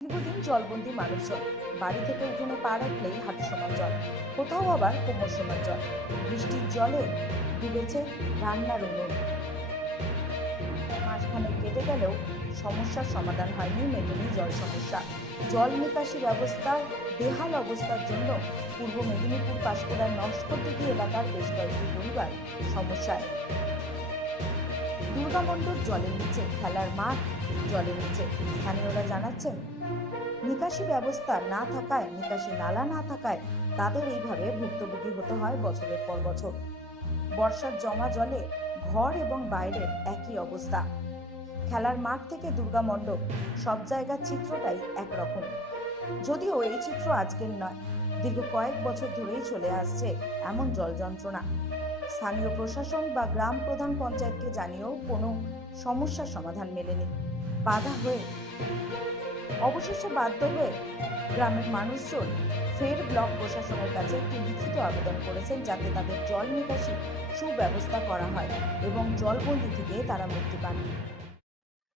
দীর্ঘদিন জলবন্দি মানুষজন বাড়ি থেকে উঠোনে পা রাখলেই হাঁটু সমান জল, কোথাও আবার কোমর সমান জল। বৃষ্টির জলে ডুবেছে রান্নার উনুন। মাঝখানে কেটে গেলেও সমস্যার সমাধান হয়নি মেলেনি জল সমস্যা। জল নিকাশি ব্যবস্থার বেহাল অবস্থার জন্য পূর্ব মেদিনীপুর পাঁশকুড়ার নস্করদিঘি এলাকার বেশ কয়েকটি পরিবার সমস্যায় দুর্গামণ্ডপ জলের নিচে খেলার মাঠ, জলের নিচে। স্থানীয়রা জানাচ্ছেন, নিকাশি ব্যবস্থা না থাকায়, নিকাশি নালা না থাকায় তাদের এইভাবে ভুক্তভোগী হতে হয় বছরের পর বছর। বর্ষার জমা জলে ঘর এবং বাইরের একই অবস্থা। খেলার মাঠ থেকে দুর্গা মণ্ডপ সব জায়গার চিত্রটাই একরকম। যদিও এই চিত্র আজকের নয়, দীর্ঘ কয়েক বছর ধরেই চলে আসছে এমন জল যন্ত্রণা। স্থানীয় প্রশাসন বা গ্রাম প্রধান পঞ্চায়েতকে জানিয়েও কোনো সমস্যার সমাধান মেলেনি। বাধা হয়ে অবশেষে বাধ্য হয়ে গ্রামের মানুষজন ফের ব্লক প্রশাসনের কাছে একটি লিখিত আবেদন করেছেন যাতে তাদের জল নিকাশি সুব্যবস্থা করা হয় এবং জলবন্দি থেকে তারা মুক্তি পান।